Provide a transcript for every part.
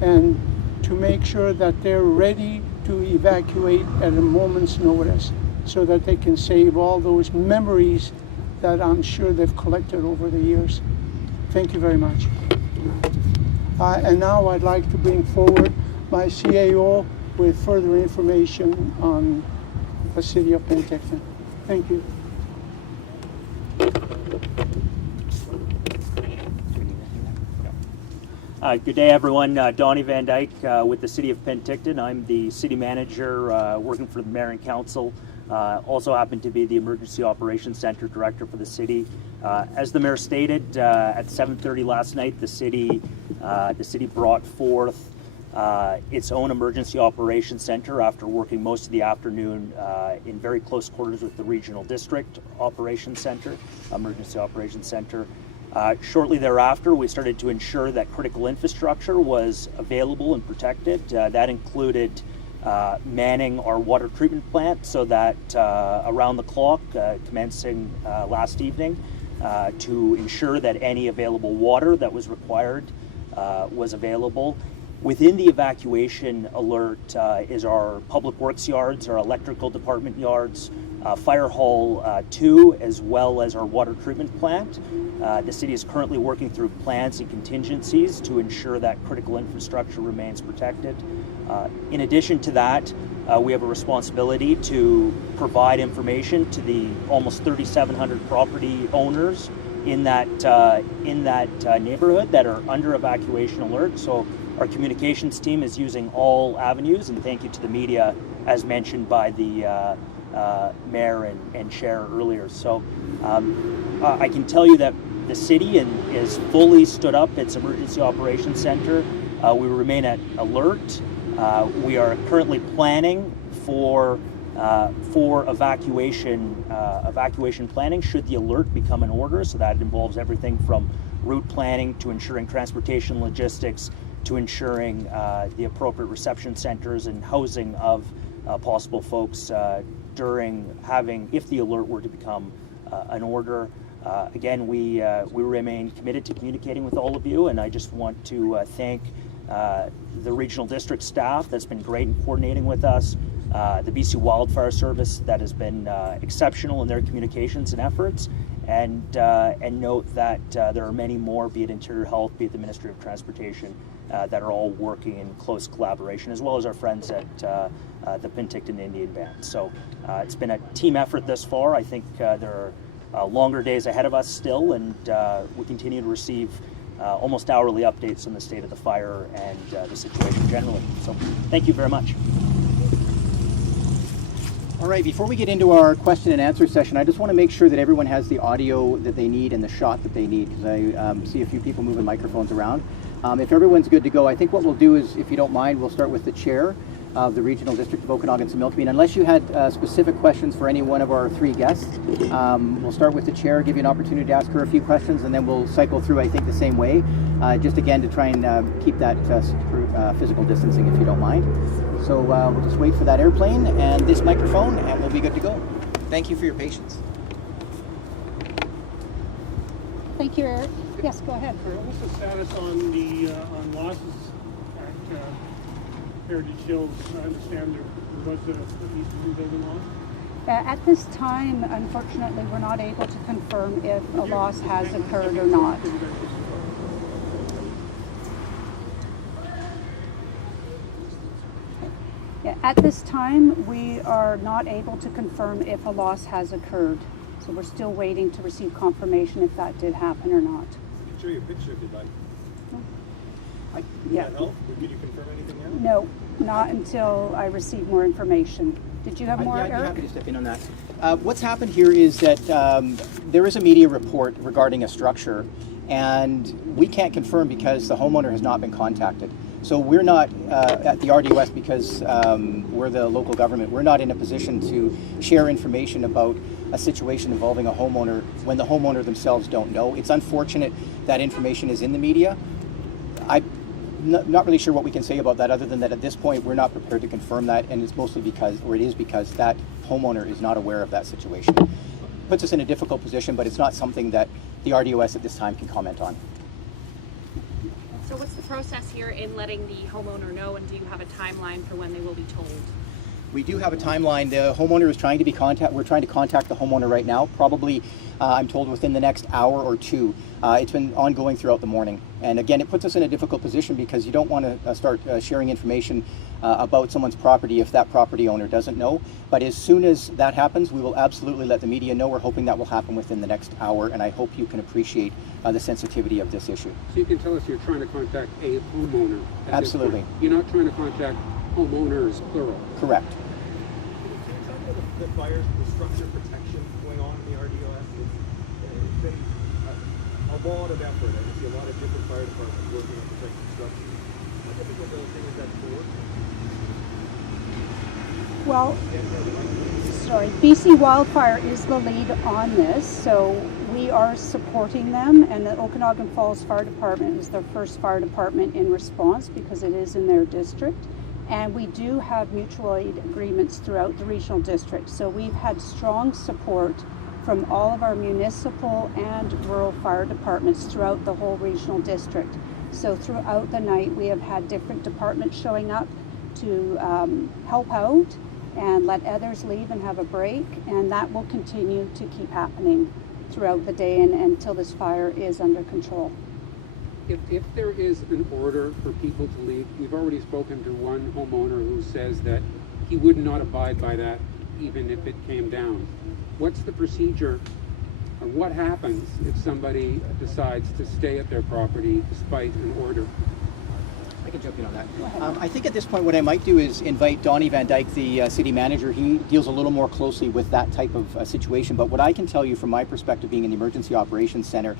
and to make sure that they're ready to evacuate at a moment's notice so that they can save all those memories that I'm sure they've collected over the years. Thank you very much. And now I'd like to bring forward my CAO with further information on the city of Penticton. Thank you. Good day, everyone. Donnie Van Dyke with the City of Penticton. I'm the city manager working for the mayor and council. Also happen to be the Emergency Operations Center director for the city. As the mayor stated, at 7:30 last night, the city brought forth its own Emergency Operations Center after working most of the afternoon in very close quarters with the Regional District Operations Center, Emergency Operations Center. Shortly thereafter, we started to ensure that critical infrastructure was available and protected. That included manning our water treatment plant so that around the clock, commencing last evening, to ensure that any available water that was required was available. Within the evacuation alert is our public works yards, our electrical department yards, Fire Hall 2, as well as our water treatment plant. The city is currently working through plans and contingencies to ensure that critical infrastructure remains protected. In addition to that, we have a responsibility to provide information to the almost 3,700 property owners in that neighborhood that are under evacuation alert. So our communications team is using all avenues, and thank you to the media, as mentioned by the mayor and chair earlier. So I can tell you that the city is fully stood up its Emergency Operations Center. We remain at alert. We are currently planning for evacuation planning should the alert become an order. So that involves everything from route planning to ensuring transportation logistics to ensuring the appropriate reception centers and housing of possible folks if the alert were to become an order. Again, we remain committed to communicating with all of you, and I just want to thank the regional district staff that's been great in coordinating with us, the BC Wildfire Service that has been exceptional in their communications and efforts, and note that there are many more, be it Interior Health, be it the Ministry of Transportation, that are all working in close collaboration, as well as our friends at the Penticton Indian Band. So it's been a team effort thus far. I think there are longer days ahead of us still, and we continue to receive almost hourly updates on the state of the fire and the situation generally. So thank you very much. All right, before we get into our question and answer session, I just want to make sure that everyone has the audio that they need and the shot that they need, because I see a few people moving microphones around. If everyone's good to go, I think what we'll do is, if you don't mind, we'll start with the chair of the Regional District of Okanagan-Similkameen. Unless you had specific questions for any one of our three guests, we'll start with the chair, give you an opportunity to ask her a few questions, and then we'll cycle through, I think, the same way, just again to try and keep that physical distancing, if you don't mind. So we'll just wait for that airplane and this microphone, and we'll be good to go. Thank you for your patience. Thank you, Eric. Yes, go ahead. What's the status on the on losses at Heritage Hills? I understand there was at least a new building loss. At this time, unfortunately, we're not able to confirm if a loss has occurred or not. At this time, we are not able to confirm if a loss has occurred. So we're still waiting to receive confirmation if that did happen or not. I can show you a picture if you'd like. Yeah. Can that help? Can you confirm anything now? No, not until I receive more information. Did you have more, I'd be Eric? happy to step in on that. What's happened here is that there is a media report regarding a structure, and we can't confirm because the homeowner has not been contacted. So we're not at the RDOS, because we're the local government, we're not in a position to share information about a situation involving a homeowner when the homeowner themselves don't know. It's unfortunate that information is in the media. I'm not really sure what we can say about that, other than that at this point we're not prepared to confirm that, and it's mostly because that homeowner is not aware of that situation. Puts us in a difficult position, but it's not something that the RDOS at this time can comment on. So what's the process here in letting the homeowner know, and do you have a timeline for when they will be told? We do have a timeline. The homeowner is trying to be we're trying to contact the homeowner right now, probably I'm told within the next hour or two. It's been ongoing throughout the morning. And again, it puts us in a difficult position because you don't want to start sharing information about someone's property if that property owner doesn't know. But as soon as that happens, we will absolutely let the media know. We're hoping that will happen within the next hour, and I hope you can appreciate the sensitivity of this issue. So you can tell us you're trying to contact a homeowner at Absolutely. this point. You're not trying to contact homeowners, plural. Correct. Can you talk about the fires, the structure protection going on in the RDOS? It's been a lot of effort. I see a lot of different fire departments working on protecting structures. How difficult of a thing is that to work? Well, sorry, BC Wildfire is the lead on this, so we are supporting them, and the Okanagan Falls Fire Department is their first fire department in response because it is in their district. And we do have mutual aid agreements throughout the regional district. So we've had strong support from all of our municipal and rural fire departments throughout the whole regional district. So throughout the night, we have had different departments showing up to help out and let others leave and have a break. And that will continue to keep happening throughout the day and until this fire is under control. If there is an order for people to leave, we've already spoken to one homeowner who says that he would not abide by that even if it came down. What's the procedure, and what happens if somebody decides to stay at their property despite an order? I can jump in on that. I think at this point what I might do is invite Donnie Van Dyke, the city manager. He deals a little more closely with that type of situation. But what I can tell you from my perspective, being in the Emergency Operations Center,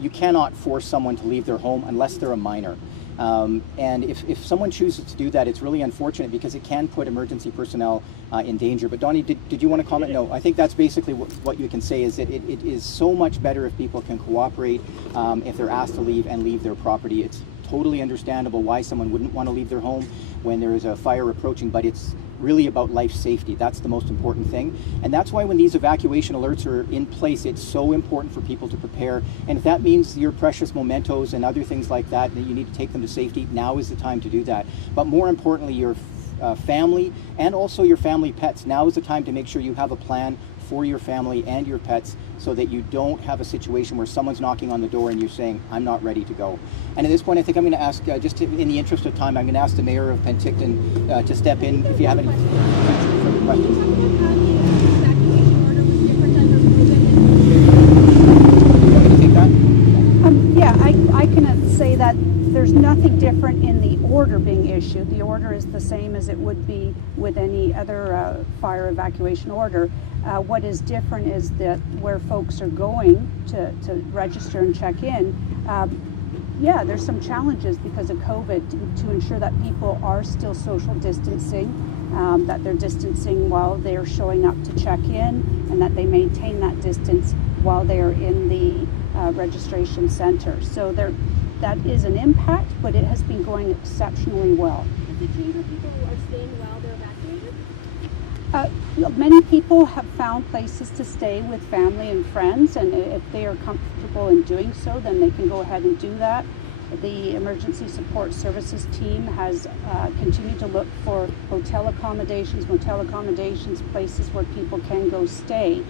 you cannot force someone to leave their home unless they're a minor. And if someone chooses to do that, it's really unfortunate because it can put emergency personnel in danger. But Donnie, did you want to comment? No, I think that's basically what you can say is that it is so much better if people can cooperate if they're asked to leave and leave their property. It's totally understandable why someone wouldn't want to leave their home when there is a fire approaching, but it's really about life safety. That's the most important thing. And that's why when these evacuation alerts are in place, it's so important for people to prepare. And if that means your precious mementos and other things like that, that you need to take them to safety, now is the time to do that. But more importantly, your family and also your family pets, now is the time to make sure you have a plan for your family and your pets so that you don't have a situation where someone's knocking on the door and you're saying, I'm not ready to go. And at this point, I think I'm going to ask, in the interest of time, I'm going to ask the Mayor of Penticton to step in if you have any further questions. Want me to take that? Yeah, I can say that there's nothing different in the order being issued. The order is the same as it would be with any other fire evacuation order. What is different is that where folks are going to register and check in, yeah, there's some challenges because of COVID to ensure that people are still social distancing, that they're distancing while they're showing up to check in, and that they maintain that distance while they're in the registration center. So that is an impact, but it has been going exceptionally well. Does it change where people are staying while they're evacuated? Many people have found places to stay with family and friends, and if they are comfortable in doing so, then they can go ahead and do that. The Emergency Support Services team has continued to look for hotel accommodations, motel accommodations, places where people can go stay.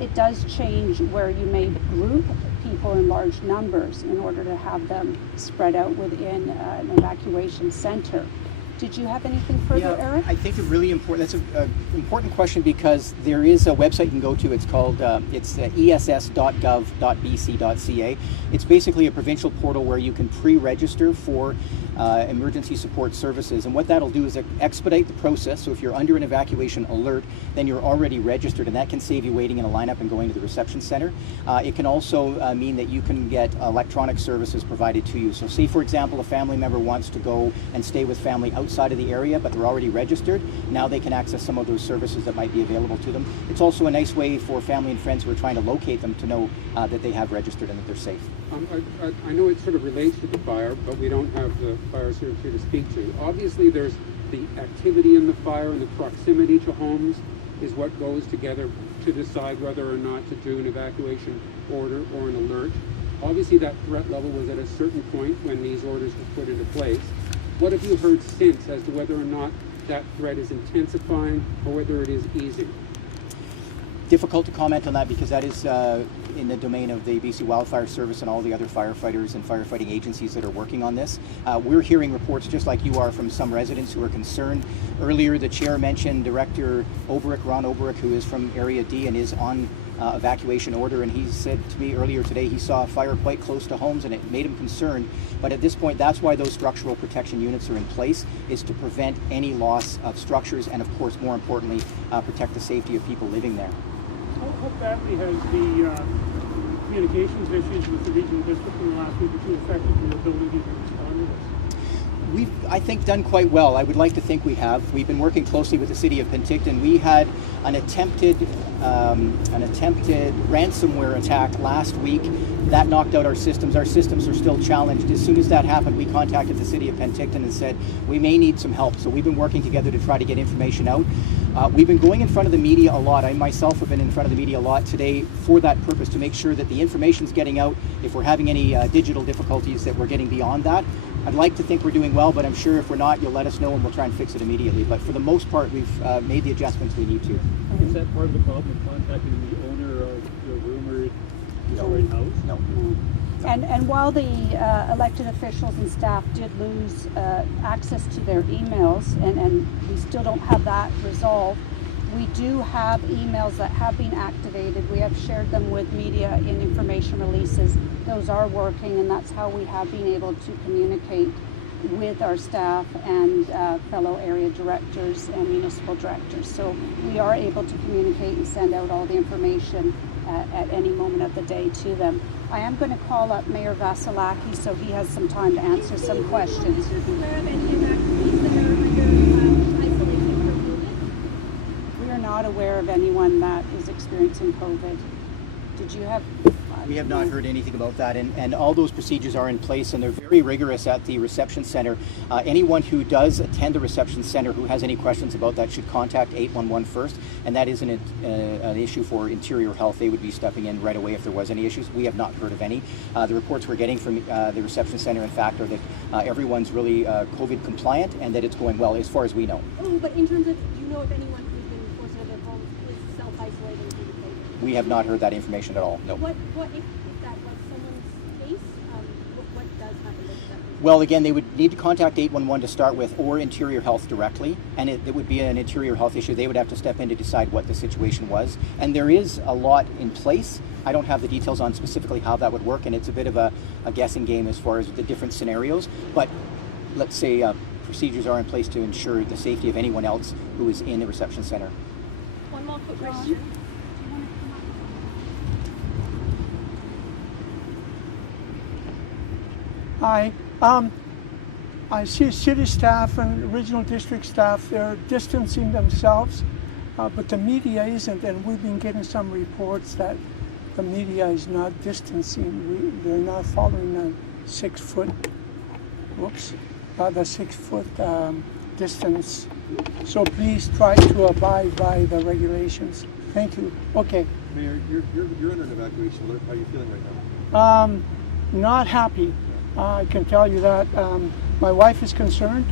It does change where you may group people in large numbers in order to have them spread out within an evacuation center. Did you have anything further, Eric? I think that's an important question because there is a website you can go to. It's called ess.gov.bc.ca. It's basically a provincial portal where you can pre-register for emergency support services, and what that'll do is expedite the process. So if you're under an evacuation alert, then you're already registered, and that can save you waiting in a lineup and going to the reception center. It can also mean that you can get electronic services provided to you. So say, for example, a family member wants to go and stay with family outside of the area, but they're already registered. Now they can access some of those services that might be available to them. It's also a nice way for family and friends who are trying to locate them to know that they have registered and that they're safe. I know it sort of relates to the fire, but we don't have the fire service here to speak to. Obviously, there's the activity in the fire and the proximity to homes is what goes together to decide whether or not to do an evacuation order or an alert. Obviously, that threat level was at a certain point when these orders were put into place. What have you heard since as to whether or not that threat is intensifying or whether it is easing? Difficult to comment on that because that is in the domain of the BC Wildfire Service and all the other firefighters and firefighting agencies that are working on this. We're hearing reports just like you are from some residents who are concerned. Earlier, the chair mentioned Director Ron Oberick, who is from Area D and is on evacuation order, and he said to me earlier today he saw a fire quite close to homes and it made him concerned. But at this point, that's why those structural protection units are in place, is to prevent any loss of structures and, of course, more importantly, protect the safety of people living there. How badly has the communications issues with the regional district in the last week or two affected your ability to respond to this? We've, I think, done quite well. I would like to think we have. We've been working closely with the City of Penticton. We had an attempted ransomware attack last week. That knocked out our systems. Our systems are still challenged. As soon as that happened, we contacted the City of Penticton and said, we may need some help. So we've been working together to try to get information out. We've been going in front of the media a lot. I myself have been in front of the media a lot today for that purpose, to make sure that the information's getting out. If we're having any digital difficulties, that we're getting beyond that. I'd like to think we're doing well, but I'm sure if we're not, you'll let us know and we'll try and fix it immediately. But for the most part, we've made the adjustments we need to. Is that part of the problem of contacting the owner of the rumored destroyed house? No. And while the elected officials and staff did lose access to their emails, and we still don't have that resolved, we do have emails that have been activated. We have shared them with media in information releases. Those are working, and that's how we have been able to communicate with our staff and fellow area directors and municipal directors. So we are able to communicate and send out all the information at any moment of the day to them. I am going to call up Mayor Vasilaki so he has some time to answer some questions. We are not aware of anyone that is experiencing COVID. Did you have? We have not heard anything about that, and all those procedures are in place, and they're very rigorous at the reception center. Anyone who does attend the reception center who has any questions about that should contact 811 first, and that isn't an issue for Interior Health. They would be stepping in right away if there was any issues. We have not heard of any. The reports we're getting from the reception center, in fact, are that everyone's really COVID compliant and that it's going well as far as we know. Oh, but in terms of, do you know if anyone who's been forced out of their homes is self-isolating due to COVID? We have not heard that information at all, no. What if that was someone's case, what does happen with that person? Well, again, they would need to contact 811 to start with, or Interior Health directly, and it would be an Interior Health issue. They would have to step in to decide what the situation was. And there is a lot in place. I don't have the details on specifically how that would work, and it's a bit of a guessing game as far as the different scenarios. But let's say procedures are in place to ensure the safety of anyone else who is in the reception center. One more quick question. Hi. I see city staff and regional district staff, they're distancing themselves, but the media isn't, and we've been getting some reports that the media is not distancing. They're not following the 6 foot, the 6 foot distance. So please try to abide by the regulations. Thank you. Okay. Mayor, you're under an evacuation. How are you feeling right now? Not happy. I can tell you that. My wife is concerned.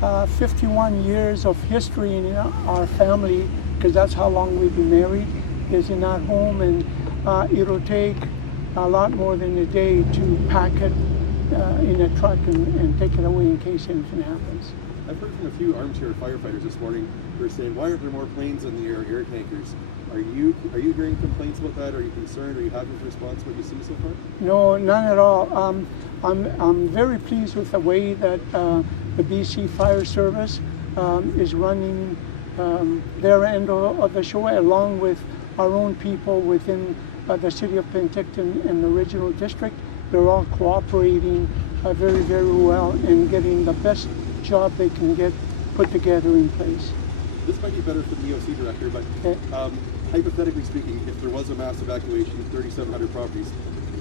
51 years of history in our family, because that's how long we've been married, is in that home, and it'll take a lot more than a day to pack it in a truck and take it away in case anything happens. I've heard from a few armchair firefighters this morning who are saying, why aren't there more planes in the air tankers? Are you hearing complaints about that? Are you concerned? Are you happy with the response, what you see so far? No, none at all. I'm very pleased with the way that the BC Fire Service is running their end of the show, along with our own people within the city of Penticton and the regional district. They're all cooperating very, very well and getting the best job they can get put together in place. This might be better for the EOC director, but hypothetically speaking, if there was a mass evacuation of 3,700 properties,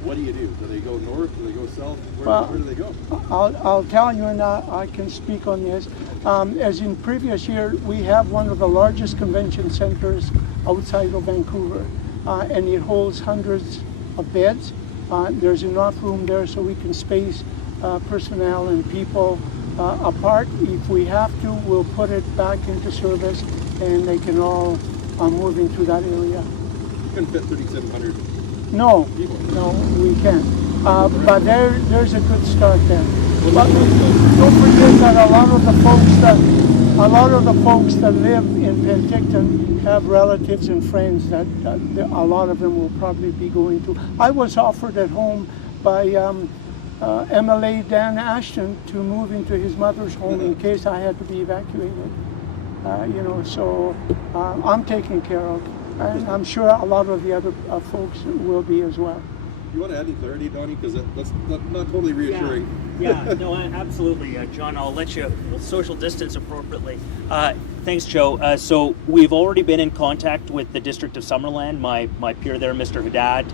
what do you do? Do they go north? Do they go south? Where do they go? I'll tell you, and I can speak on this. As in previous year, we have one of the largest convention centers outside of Vancouver, and it holds hundreds of beds. There's enough room there so we can space personnel and people apart. If we have to, we'll put it back into service and they can all move into that area. You can fit 3,700 No, people. no, we can't. But there's a good start there. But don't forget that a lot of the folks that live in Penticton have relatives and friends that a lot of them will probably be going to. I was offered at home by MLA Dan Ashton to move into his mother's home in case I had to be evacuated. So I'm taken care of. And I'm sure a lot of the other folks will be as well. You want to add any clarity, Donnie? Because that's not totally reassuring. Yeah, no, absolutely. John, I'll let you social distance appropriately. Thanks, Joe. So we've already been in contact with the District of Summerland, my peer there, Mr. Haddad,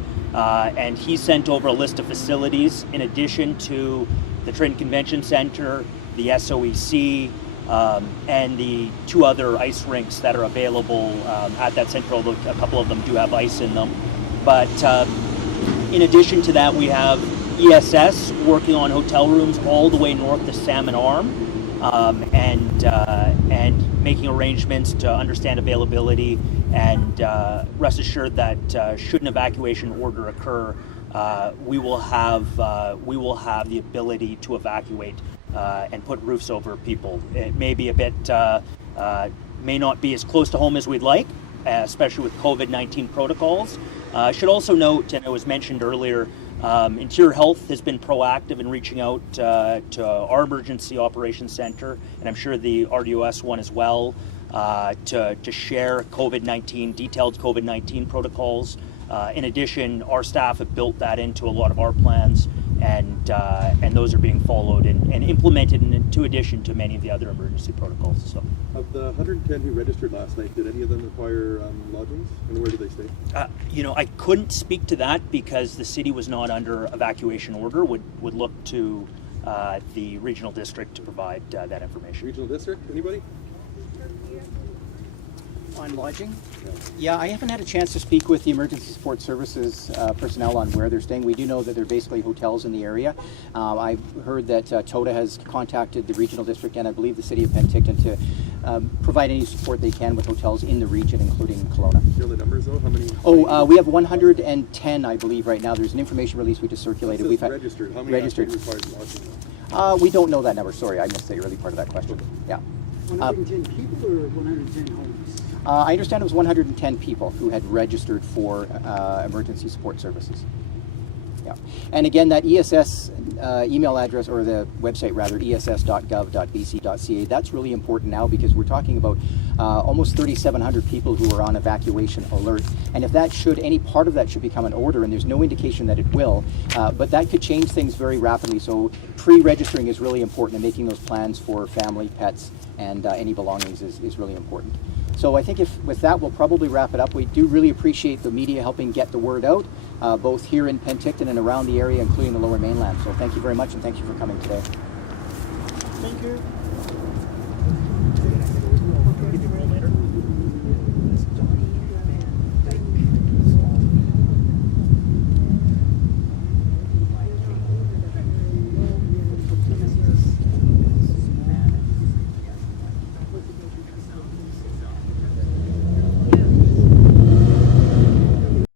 and he sent over a list of facilities in addition to the Trenton Convention Center, the SOEC, and the 2 other ice rinks that are available at that center, although a couple of them do have ice in them. But in addition to that, we have ESS working on hotel rooms all the way north to Salmon Arm, and making arrangements to understand availability and rest assured that should an evacuation order occur, we will have the ability to evacuate and put roofs over people. It may be a bit, may not be as close to home as we'd like, especially with COVID-19 protocols. I should also note, and it was mentioned earlier, Interior Health has been proactive in reaching out to our Emergency Operations Center, and I'm sure the RDOS one as well, to share detailed COVID-19 protocols. In addition, our staff have built that into a lot of our plans, and those are being followed and implemented in addition to many of the other emergency protocols. So, Of the 110 who registered last night, did any of them require lodgings, and where did they stay? I couldn't speak to that because the city was not under evacuation order. Would look to the regional district to provide that information. Regional district, anybody? On lodging? Yeah, I haven't had a chance to speak with the Emergency Support Services personnel on where they're staying. We do know that they're basically hotels in the area. I've heard that TOTA has contacted the regional district and I believe the city of Penticton to provide any support they can with hotels in the region, including Kelowna. Do you know the numbers though? How many? We have 110, I believe, right now. There's an information release we just circulated. We've registered. How many registered. required lodging? We don't know that number. Sorry, I missed the early part of that question. Yeah. 110 people or 110 homes? I understand it was 110 people who had registered for emergency support services. Yeah, and again, that ESS email address, or the website rather, ess.gov.bc.ca, that's really important now because we're talking about almost 3,700 people who are on evacuation alert. And if any part of that should become an order, and there's no indication that it will, but that could change things very rapidly. So pre-registering is really important, and making those plans for family, pets, and any belongings is really important. So I think with that, we'll probably wrap it up. We do really appreciate the media helping get the word out, both here in Penticton and around the area, including the Lower Mainland. So thank you very much, and thank you for coming today. Thank you.